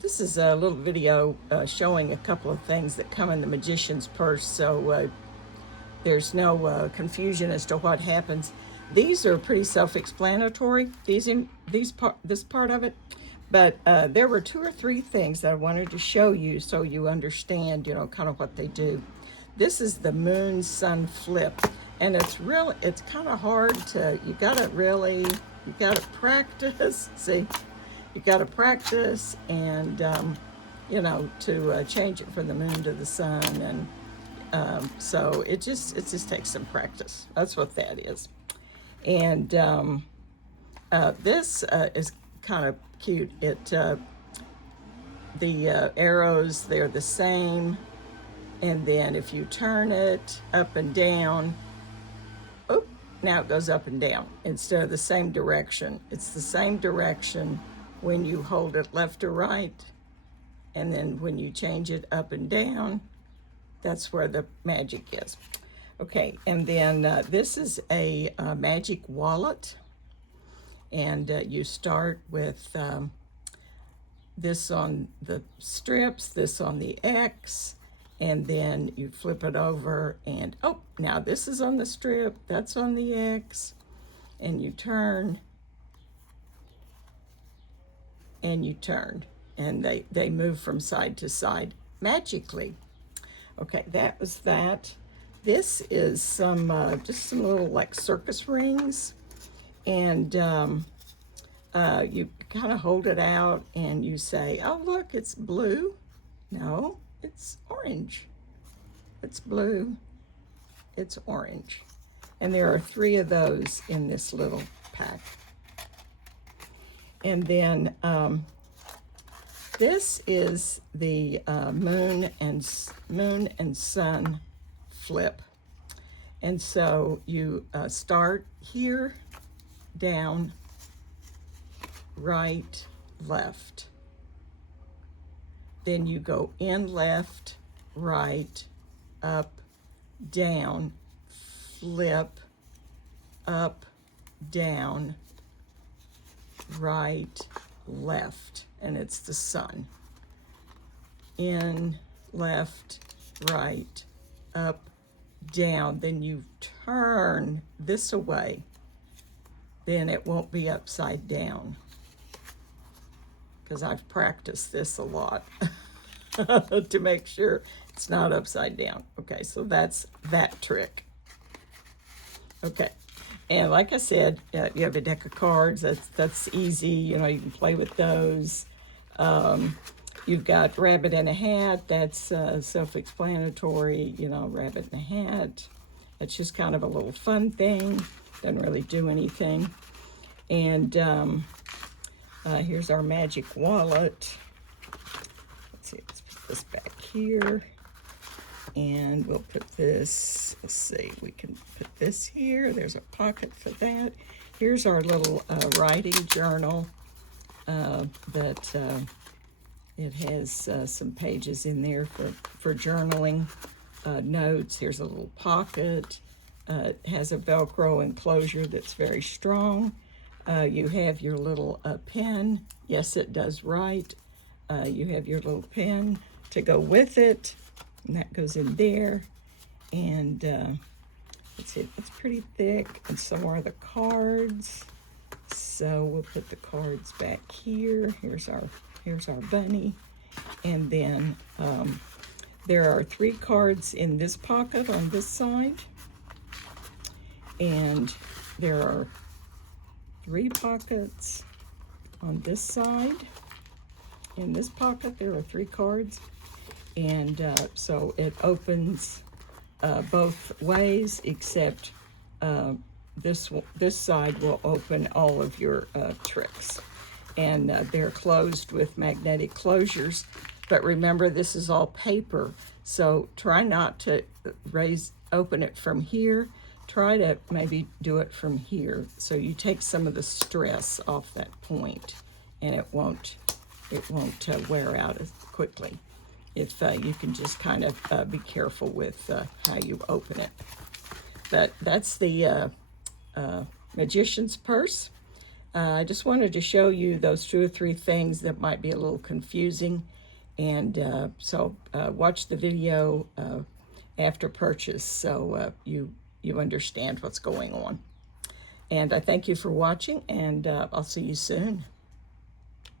This is a little video showing a couple of things that come in the magician's purse, so there's no confusion as to what happens. These are pretty self-explanatory, this part of it, but there were two or three things that I wanted to show you so you understand, kind of what they do. This is the moon sun flip, and it's kind of hard you gotta practice. See, you got to practice and to change it from the moon to the sun, and so it just takes some practice. That's what that is. And this is kind of cute. The arrows, they're the same, and then if you turn it up and down, oh, now it goes up and down instead of the same direction. It's the same direction when you hold it left or right, and then when you change it up and down, that's where the magic is. Okay, and then this is a magic wallet, and you start with this on the strips, this on the X, and then you flip it over, and oh, now this is on the strip, that's on the X, and you turn, and you turn, and they move from side to side magically. Okay, that was that. This is just some little like circus rings, and you kind of hold it out and you say, oh look, it's blue. No, it's orange. It's blue, it's orange. And there are 3 of those in this little pack. And then this is the moon and sun flip. And so you start here, down, right, left. Then you go in, left, right, up, down, flip, up, down, right, left, and it's the sun. In, left, right, up, down. Then you turn this away, then it won't be upside down, because I've practiced this a lot to make sure it's not upside down. Okay, so that's that trick. Okay. And like I said, you have a deck of cards. That's easy. You can play with those. You've got rabbit in a hat. That's self-explanatory. Rabbit in a hat. It's just kind of a little fun thing. Doesn't really do anything. And here's our magic wallet. Let's see. Let's put this back here. And we'll put this, let's see, we can put this here. There's a pocket for that. Here's our little writing journal that it has some pages in there for journaling notes. Here's a little pocket. It has a Velcro enclosure that's very strong. You have your little pen. Yes, it does write. You have your little pen to go with it. And that goes in there, and let's see, it's pretty thick, and so are the cards. So we'll put the cards back here. Here's our bunny, and then there are 3 cards in this pocket on this side, and there are 3 pockets on this side. In this pocket, there are 3 cards. And so it opens both ways, except this side will open all of your tricks. And they're closed with magnetic closures. But remember, this is all paper, so try not to open it from here. Try to maybe do it from here, so you take some of the stress off that point, and it won't wear out as quickly. If you can just kind of be careful with how you open it. But that's the magician's purse. I just wanted to show you those 2 or 3 things that might be a little confusing. And so watch the video after purchase so you understand what's going on. And I thank you for watching, and I'll see you soon.